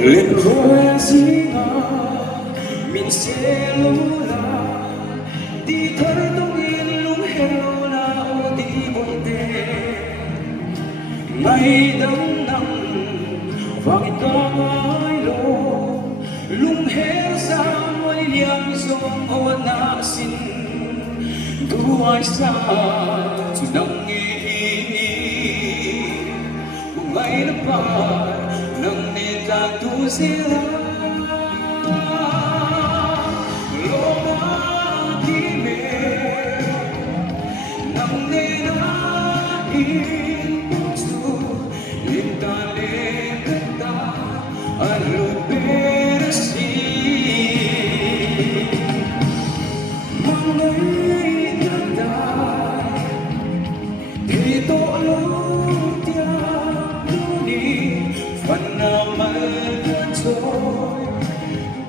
lên vội gì ngờ mình sẽ lú là đi thơ tung yên lung hello nào đi buồn tê ngày đông năm vàng có ai lô lung heo sa mỗi liang sông hoa na xin tu ai sa tu nang ini ngày năm ba nang ne ta tu sila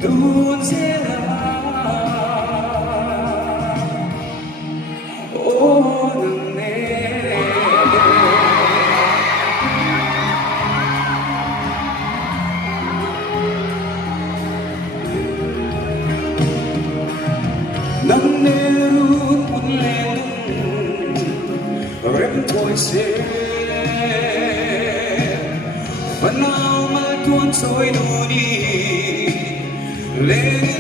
Tuôn sẽ là ô nâng nê nâng nê rút một lê tung rem thôi sẽ phần nào mà tuôn trôi đủ đi lên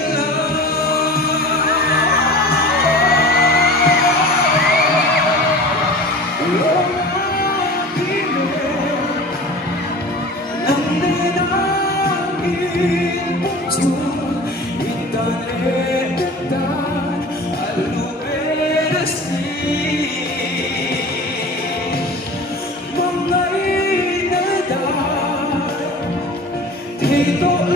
thì tôi